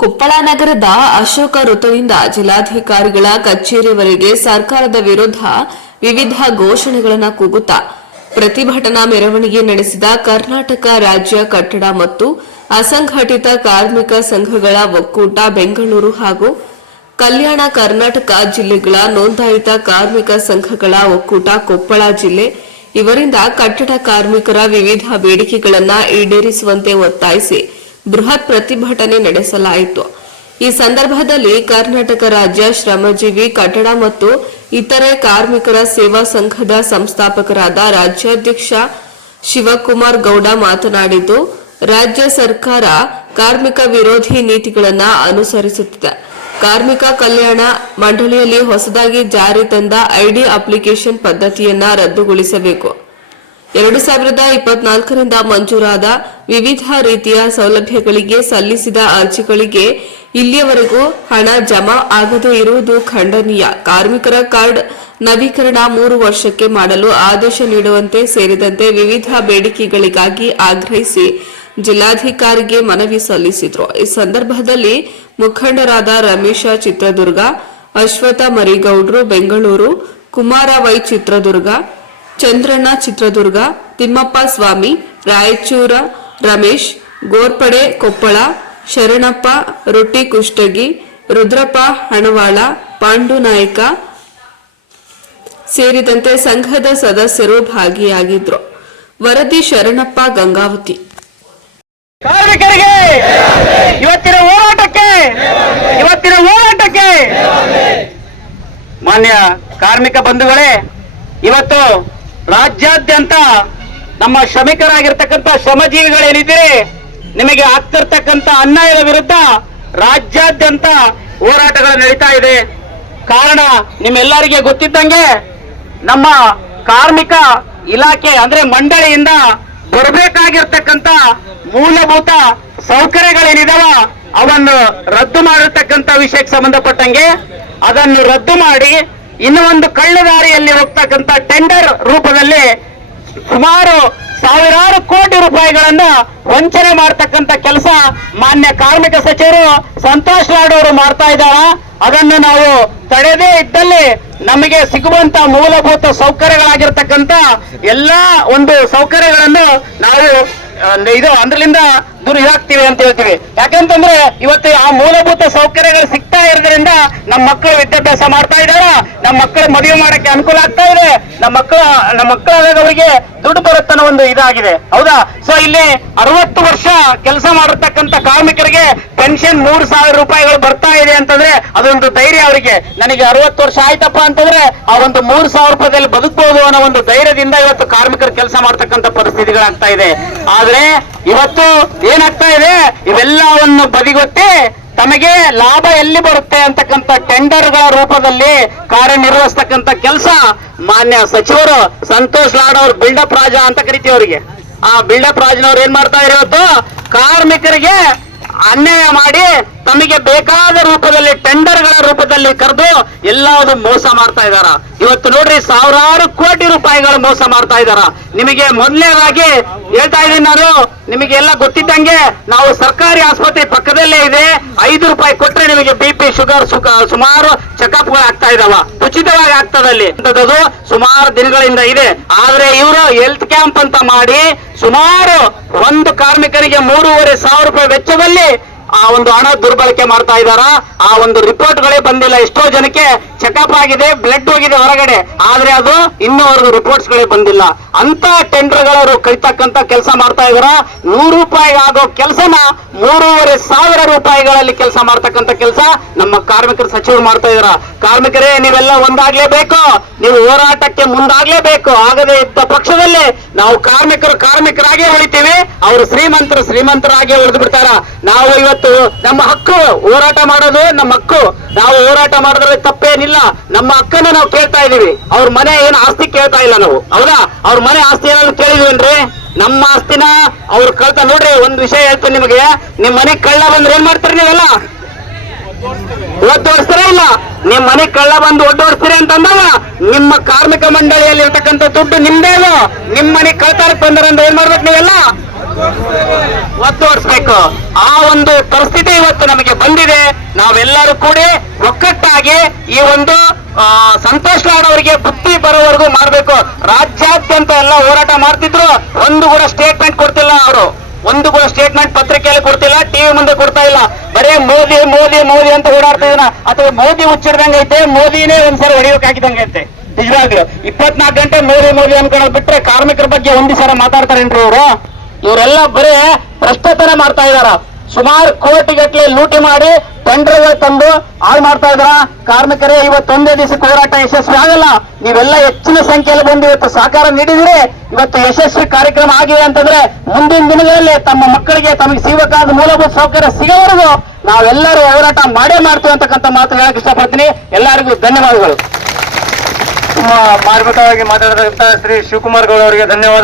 ಕೊಪ್ಪಳ ನಗರದ ಅಶೋಕ ವೃತ್ತದಿಂದ ಜಿಲ್ಲಾಧಿಕಾರಿಗಳ ಕಚೇರಿವರೆಗೆ ಸರ್ಕಾರದ ವಿರುದ್ಧ ವಿವಿಧ ಘೋಷಣೆಗಳನ್ನು ಕೂಗುತ್ತಾ ಪ್ರತಿಭಟನಾ ಮೆರವಣಿಗೆ ನಡೆಸಿದ ಕರ್ನಾಟಕ ರಾಜ್ಯ ಕಟ್ಟಡ ಮತ್ತು ಅಸಂಘಟಿತ ಕಾರ್ಮಿಕ ಸಂಘಗಳ ಒಕ್ಕೂಟ ಬೆಂಗಳೂರು ಹಾಗೂ ಕಲ್ಯಾಣ ಕರ್ನಾಟಕ ಜಿಲ್ಲೆಗಳ ನೋಂದಾಯಿತ ಕಾರ್ಮಿಕ ಸಂಘಗಳ ಒಕ್ಕೂಟ ಕೊಪ್ಪಳ ಜಿಲ್ಲೆ ಇವರಿಂದ ಕಟ್ಟಡ ಕಾರ್ಮಿಕರ ವಿವಿಧ ಬೇಡಿಕೆಗಳನ್ನು ಈಡೇರಿಸುವಂತೆ ಒತ್ತಾಯಿಸಿ ಬೃಹತ್ ಪ್ರತಿಭಟನೆ ನಡೆಸಲಾಯಿತು. ಈ ಸಂದರ್ಭದಲ್ಲಿ ಕರ್ನಾಟಕ ರಾಜ್ಯ ಶ್ರಮಜೀವಿ ಕಟ್ಟಡ ಮತ್ತು ಇತರೆ ಕಾರ್ಮಿಕರ ಸೇವಾ ಸಂಘದ ಸಂಸ್ಥಾಪಕರಾದ ರಾಜ್ಯಾಧ್ಯಕ್ಷ ಶಿವಕುಮಾರ್ ಗೌಡ ಮಾತನಾಡಿದ್ದು, ರಾಜ್ಯ ಸರ್ಕಾರ ಕಾರ್ಮಿಕ ವಿರೋಧಿ ನೀತಿಗಳನ್ನು ಅನುಸರಿಸುತ್ತಿದೆ. ಕಾರ್ಮಿಕ ಕಲ್ಯಾಣ ಮಂಡಳಿಯಲ್ಲಿ ಹೊಸದಾಗಿ ಜಾರಿ ತಂದ ಐಡಿ ಅಪ್ಲಿಕೇಶನ್ ಪದ್ಧತಿಯನ್ನು ರದ್ದುಗೊಳಿಸಬೇಕು. 2024ರಿಂದ ಮಂಜೂರಾದ ವಿವಿಧ ರೀತಿಯ ಸೌಲಭ್ಯಗಳಿಗೆ ಸಲ್ಲಿಸಿದ ಅರ್ಜಿಗಳಿಗೆ ಇಲ್ಲಿಯವರೆಗೂ ಹಣ ಜಮಾ ಆಗದೇ ಇರುವುದು ಖಂಡನೀಯ. ಕಾರ್ಮಿಕರ ಕಾರ್ಡ್ ನವೀಕರಣ 3 ವರ್ಷಕ್ಕೆ ಮಾಡಲು ಆದೇಶ ನೀಡುವಂತೆ ಸೇರಿದಂತೆ ವಿವಿಧ ಬೇಡಿಕೆಗಳಿಗಾಗಿ ಆಗ್ರಹಿಸಿ ಜಿಲ್ಲಾಧಿಕಾರಿಗೆ ಮನವಿ ಸಲ್ಲಿಸಿದರು. ಈ ಸಂದರ್ಭದಲ್ಲಿ ಮುಖಂಡರಾದ ರಮೇಶ ಚಿತ್ರದುರ್ಗ, ಅಶ್ವಥ ಮರಿಗೌಡ್ರು ಬೆಂಗಳೂರು, ಕುಮಾರ ವೈ ಚಿತ್ರದುರ್ಗ, ಚಂದ್ರಣ್ಣ ಚಿತ್ರದುರ್ಗ, ತಿಮ್ಮಪ್ಪ ಸ್ವಾಮಿ ರಾಯಚೂರ, ರಮೇಶ್ ಗೋರ್ಪಡೆ ಕೊಪ್ಪಳ, ಶರಣಪ್ಪ ರೊಟ್ಟಿ ಕುಷ್ಟಗಿ, ರುದ್ರಪ್ಪ ಹಣವಾಳ, ಪಾಂಡು ನಾಯಕ ಸೇರಿದಂತೆ ಸಂಘದ ಸದಸ್ಯರು ಭಾಗಿಯಾಗಿದ್ರು. ವರದಿ ಶರಣಪ್ಪ ಗಂಗಾವತಿ. ಕಾರ್ಮಿಕರಿಗೆ ಇವತ್ತಿನ ಹೋರಾಟಕ್ಕೆ ಮಾನ್ಯ ಕಾರ್ಮಿಕ ಬಂಧುಗಳೇ, ಇವತ್ತು ರಾಜ್ಯಾದ್ಯಂತ ನಮ್ಮ ಶ್ರಮಿಕರಾಗಿರ್ತಕ್ಕಂಥ ಶ್ರಮಜೀವಿಗಳೇನಿದ್ದೀರಿ, ನಿಮಗೆ ಆಗ್ತಿರ್ತಕ್ಕಂಥ ಅನ್ಯಾಯದ ವಿರುದ್ಧ ರಾಜ್ಯಾದ್ಯಂತ ಹೋರಾಟಗಳು ನಡೀತಾ ಇದೆ. ಕಾರಣ ನಿಮ್ಮೆಲ್ಲರಿಗೆ ಗೊತ್ತಿದ್ದಂಗೆ ನಮ್ಮ ಕಾರ್ಮಿಕ ಇಲಾಖೆ ಅಂದ್ರೆ ಮಂಡಳಿಯಿಂದ ಬರಬೇಕಾಗಿರ್ತಕ್ಕಂಥ ಮೂಲಭೂತ ಸೌಕರ್ಯಗಳೇನಿದಾವ ಅವನ್ನು ರದ್ದು ಮಾಡಿರ್ತಕ್ಕಂಥ ವಿಷಯಕ್ಕೆ ಸಂಬಂಧಪಟ್ಟಂಗೆ ಅದನ್ನು ರದ್ದು ಮಾಡಿ ಇನ್ನು ಒಂದು ಕಳ್ಳದಾರಿಯಲ್ಲಿ ಹೋಗ್ತಕ್ಕಂಥ ಟೆಂಡರ್ ರೂಪದಲ್ಲಿ ಸುಮಾರು ಸಾವಿರಾರು ಕೋಟಿ ರೂಪಾಯಿಗಳನ್ನ ವಂಚನೆ ಮಾಡತಕ್ಕಂಥ ಕೆಲಸ ಮಾನ್ಯ ಕಾರ್ಮಿಕ ಸಚಿವರು ಸಂತೋಷ್ ಲಾಡ್ ಅವರು ಮಾಡ್ತಾ ಇದ್ದಾರೆ. ಅದನ್ನು ನಾವು ತಡೆದೇ ಇದ್ದಲ್ಲಿ ನಮಗೆ ಸಿಗುವಂತ ಮೂಲಭೂತ ಸೌಕರ್ಯಗಳಾಗಿರ್ತಕ್ಕಂಥ ಎಲ್ಲಾ ಒಂದು ಸೌಕರ್ಯಗಳನ್ನು ನಾವು ಅದರಿಂದ ದೂರ ಇದಾಗ್ತೀವಿ ಅಂತ ಹೇಳ್ತೀವಿ. ಯಾಕಂತಂದ್ರೆ ಇವತ್ತು ಆ ಮೂಲಭೂತ ಸೌಕರ್ಯಗಳು ಸಿಗ್ತಾ ಇರೋದ್ರಿಂದ ನಮ್ಮ ಮಕ್ಕಳು ವಿದ್ಯಾಭ್ಯಾಸ ಮಾಡ್ತಾ ಇದಾರ, ನಮ್ಮ ಮಕ್ಕಳು ಮದುವೆ ಮಾಡಕ್ಕೆ ಅನುಕೂಲ ಆಗ್ತಾ ಇದೆ, ನಮ್ಮ ಮಕ್ಕಳಾದಾಗ ಅವರಿಗೆ ದುಡ್ಡು ಬರುತ್ತನ್ನೋ ಒಂದು ಇದಾಗಿದೆ. ಹೌದಾ? ಸೊ ಇಲ್ಲಿ 60 ವರ್ಷ ಕೆಲಸ ಮಾಡಿರ್ತಕ್ಕಂಥ ಕಾರ್ಮಿಕರಿಗೆ ಪೆನ್ಷನ್ 3,000 ರೂಪಾಯಿಗಳು ಬರ್ತಾ ಇದೆ ಅಂತಂದ್ರೆ ಅದೊಂದು ಧೈರ್ಯ ಅವರಿಗೆ. ನನಗೆ 60 ವರ್ಷ ಆಯ್ತಪ್ಪ ಅಂತಂದ್ರೆ ಆ ಒಂದು 3,000 ರೂಪಾಯಿದಲ್ಲಿ ಬದುಕಬಹುದು ಅನ್ನೋ ಒಂದು ಧೈರ್ಯದಿಂದ ಇವತ್ತು ಕಾರ್ಮಿಕರು ಕೆಲಸ ಮಾಡ್ತಕ್ಕಂಥ ಪರಿಸ್ಥಿತಿಗಳಾಗ್ತಾ ಇದೆ. ಆದ್ರೆ ಇವತ್ತು ಏನಾಗ್ತಾ ಇದೆ, ಇವೆಲ್ಲವನ್ನು ಬದಿಗೊತ್ತಿ ತಮಗೆ ಲಾಭ ಎಲ್ಲಿ ಬರುತ್ತೆ ಅಂತಕ್ಕಂಥ ಟೆಂಡರ್ಗಳ ರೂಪದಲ್ಲಿ ಕಾರ್ಯನಿರ್ವಹಿಸ್ತಕ್ಕಂಥ ಕೆಲಸ ಮಾನ್ಯ ಸಚಿವರು ಸಂತೋಷ್ ಲಾಡ್ ಅವರು ಬಿಲ್ಡಪ್ ರಾಜ ಅಂತ ಕರಿತೀವಿ ಅವರಿಗೆ. ಆ ಬಿಲ್ಡಪ್ ರಾಜನವ್ರು ಏನ್ ಮಾಡ್ತಾ ಇದ್ದಾರೆ, ಇವತ್ತು ಕಾರ್ಮಿಕರಿಗೆ ಅನ್ಯಾಯ ಮಾಡಿ ತಮಗೆ ಬೇಕಾದ ರೂಪದಲ್ಲಿ ಟೆಂಡರ್ಗಳ ರೂಪದಲ್ಲಿ ಕರೆದು ಎಲ್ಲಾವುದು ಮೋಸ ಮಾಡ್ತಾ ಇದಾರ. ಇವತ್ತು ನೋಡ್ರಿ, ಸಾವಿರಾರು ಕೋಟಿ ರೂಪಾಯಿಗಳು ಮೋಸ ಮಾಡ್ತಾ ಇದಾರ. ನಿಮಗೆ ಮೊದಲನೇದಾಗಿ ಹೇಳ್ತಾ ಇದ್ದೀನಿ ನಾನು, ನಿಮಗೆ ಎಲ್ಲ ಗೊತ್ತಿದ್ದಂಗೆ ನಾವು ಸರ್ಕಾರಿ ಆಸ್ಪತ್ರೆ ಪಕ್ಕದಲ್ಲೇ ಇದೆ. 5 ರೂಪಾಯಿ ಕೊಟ್ರೆ ನಿಮಗೆ BP ಶುಗರ್ ಸುಮಾರು ಚೆಕಪ್ಗಳು ಆಗ್ತಾ ಇದಾವ, ಉಚಿತವಾಗಿ ಆಗ್ತದಲ್ಲಿ ಅಂತದ್ದು ಸುಮಾರು ದಿನಗಳಿಂದ ಇದೆ. ಆದ್ರೆ ಇವರು ಹೆಲ್ತ್ ಕ್ಯಾಂಪ್ ಅಂತ ಮಾಡಿ ಸುಮಾರು ಒಂದು ಕಾರ್ಮಿಕರಿಗೆ 3,500 ರೂಪಾಯಿ ವೆಚ್ಚದಲ್ಲಿ ಆ ಒಂದು ಹಣ ದುರ್ಬಳಕೆ ಮಾಡ್ತಾ ಇದಾರ. ಆ ಒಂದು ರಿಪೋರ್ಟ್ಗಳೇ ಬಂದಿಲ್ಲ. ಎಷ್ಟೋ ಜನಕ್ಕೆ ಚೆಕಪ್ ಆಗಿದೆ, ಬ್ಲಡ್ ಹೋಗಿದೆ ಹೊರಗಡೆ, ಆದ್ರೆ ಅದು ಇನ್ನೂವರೆಗೂ ರಿಪೋರ್ಟ್ಸ್ ಗಳೇ ಬಂದಿಲ್ಲ. ಅಂತ ಟೆಂಡರ್ಗಳು ಕೈತಕ್ಕಂತ ಕೆಲಸ ಮಾಡ್ತಾ ಇದಾರ. 100 ರೂಪಾಯಿ ಆಗೋ ಕೆಲಸನ 3,500 ರೂಪಾಯಿಗಳಲ್ಲಿ ಕೆಲಸ ಮಾಡ್ತಕ್ಕಂಥ ಕೆಲಸ ನಮ್ಮ ಕಾರ್ಮಿಕರ ಸಚಿವರು ಮಾಡ್ತಾ ಇದಾರ. ಕಾರ್ಮಿಕರೇ, ನೀವೆಲ್ಲ ಒಂದಾಗ್ಲೇಬೇಕು, ನೀವು ಹೋರಾಟಕ್ಕೆ ಮುಂದಾಗ್ಲೇಬೇಕು. ಆಗದೇ ಇದ್ದ ಪಕ್ಷದಲ್ಲಿ ನಾವು ಕಾರ್ಮಿಕರಾಗಿ ಉಳಿತೀವಿ, ಅವರು ಶ್ರೀಮಂತರಾಗಿ ಉಳಿದು ಬಿಡ್ತಾರ. ನಾವು ಇವತ್ತು ನಮ್ಮ ಹಕ್ಕು ಹೋರಾಟ ಮಾಡೋದು ನಮ್ಮ ಹಕ್ಕು. ನಾವು ಹೋರಾಟ ಮಾಡಿದ್ರೆ ತಪ್ಪೇನಿಲ್ಲ. ನಮ್ಮ ಹಕ್ಕನ್ನು ನಾವು ಕೇಳ್ತಾ ಇದೀವಿ. ಅವ್ರ ಮನೆ ಏನು ಆಸ್ತಿ ಕೇಳ್ತಾ ಇಲ್ಲ ನಾವು. ಹೌದಾ? ಅವ್ರ ಮನೆ ಆಸ್ತಿ ಏನಾದ್ರು ಕೇಳಿದ್ವೇನ್ರಿ? ನಮ್ಮ ಆಸ್ತಿನ ಅವ್ರು ಕಳ್ತ. ನೋಡ್ರಿ, ಒಂದ್ ವಿಷಯ ಹೇಳ್ತೀನಿ ನಿಮಗೆ, ನಿಮ್ ಮನೆಗ್ ಕಳ್ಳ ಬಂದ್ರೆ ಏನ್ ಮಾಡ್ತೀರಿ ನೀವೆಲ್ಲ? ಒದ್ದೋಡಿಸ್ತಾರ ಇಲ್ಲ? ನಿಮ್ ಮನೆಗ್ ಕಳ್ಳ ಬಂದು ಒದ್ದೋಡಿಸ್ತೀರಿ ಅಂತಂದಾಗ ನಿಮ್ಮ ಕಾರ್ಮಿಕ ಮಂಡಳಿಯಲ್ಲಿ ಇರ್ತಕ್ಕಂಥ ದುಡ್ಡು ನಿಮ್ದೇನು. ನಿಮ್ ಮನೆಗ್ ಕಳ್ತಾರಕ್ ಬಂದಾರಂದ್ರೆ ಏನ್ ಮಾಡ್ಬೇಕು ನೀವೆಲ್ಲ? ಒತ್ತುವರಿಸಬೇಕು. ಆ ಒಂದು ಪರಿಸ್ಥಿತಿ ಇವತ್ತು ನಮಗೆ ಬಂದಿದೆ. ನಾವೆಲ್ಲರೂ ಕೂಡಿ ಒಕ್ಕಟ್ಟಾಗಿ ಈ ಒಂದು ಸಂತೋಷ್ ಲಾಡ್ ಅವರಿಗೆ ಬುದ್ಧಿ ಬರೋವರೆಗೂ ಮಾಡಬೇಕು. ರಾಜ್ಯಾದ್ಯಂತ ಎಲ್ಲ ಹೋರಾಟ ಮಾಡ್ತಿದ್ರು, ಒಂದು ಕೂಡ ಸ್ಟೇಟ್ಮೆಂಟ್ ಕೊಡ್ತಿಲ್ಲ ಅವರು, ಒಂದು ಕೂಡ ಸ್ಟೇಟ್ಮೆಂಟ್ ಪತ್ರಿಕೆಯಲ್ಲಿ ಕೊಡ್ತಿಲ್ಲ, ಟಿವಿ ಮುಂದೆ ಕೊಡ್ತಾ ಇಲ್ಲ. ಬರೀ ಮೋದಿ ಮೋದಿ ಮೋದಿ ಅಂತ ಓಡಾಡ್ತಾ ಇದೀನ. ಅಥವಾ ಮೋದಿ ಹುಚ್ಚಿಡ್ದಂಗೆ ಐತೆ, ಮೋದಿನೇ ಒಂದ್ಸಲ ಹೊಡಿಯೋಕೆ ಹಾಕಿದಂಗೆ ಐತೆ. ನಿಜವಾಗ್ಲು 24 ಗಂಟೆ ಮೋದಿ ಮೋದಿ ಅನ್ಕೊಳ್ಳೋದು ಬಿಟ್ರೆ ಕಾರ್ಮಿಕರ ಬಗ್ಗೆ ಒಂದ್ ಸಲ ಮಾತಾಡ್ತಾರೇನ್ರಿ ಇವರು? ಇವರೆಲ್ಲ ಬರೀ ಭ್ರಷ್ಟಾಚಾರ ಮಾಡ್ತಾ ಇದಾರ. ಸುಮಾರು ಕೋಟಿಗಟ್ಟಲೆ ಲೂಟಿ ಮಾಡಿ ಟೆಂಡರ್ಗಳು ತಂದು ಹಾಳು ಮಾಡ್ತಾ ಇದಾರ. ಕಾರ್ಮಿಕರೇ ಇವತ್ತೊಂದೇ ದಿವಸಕ್ಕೆ ಹೋರಾಟ ಯಶಸ್ವಿ ಆಗಲ್ಲ. ನೀವೆಲ್ಲ ಹೆಚ್ಚಿನ ಸಂಖ್ಯೆಯಲ್ಲಿ ಬಂದು ಇವತ್ತು ಸಹಕಾರ ನೀಡಿದ್ರೆ ಇವತ್ತು ಯಶಸ್ವಿ ಕಾರ್ಯಕ್ರಮ ಆಗಿದೆ ಅಂತಂದ್ರೆ ಮುಂದಿನ ದಿನಗಳಲ್ಲಿ ತಮ್ಮ ಮಕ್ಕಳಿಗೆ ತಮಗೆ ಸಿಗಬೇಕಾದ ಮೂಲಭೂತ ಸೌಕರ್ಯ ಸಿಗೋವರೆಗೂ ನಾವೆಲ್ಲರೂ ಹೋರಾಟ ಮಾಡೇ ಮಾಡ್ತೀವಿ ಅಂತಕ್ಕಂಥ ಮಾತು ಹೇಳಕ್ ಇಷ್ಟಪಡ್ತೀನಿ. ಎಲ್ಲರಿಗೂ ಧನ್ಯವಾದಗಳು. ಮಾರ್ಮಿಕವಾಗಿ ಮಾತಾಡಿದಂತ ಶ್ರೀ ಶಿವಕುಮಾರ್ ಗೌಡ ಅವರಿಗೆ ಧನ್ಯವಾದ.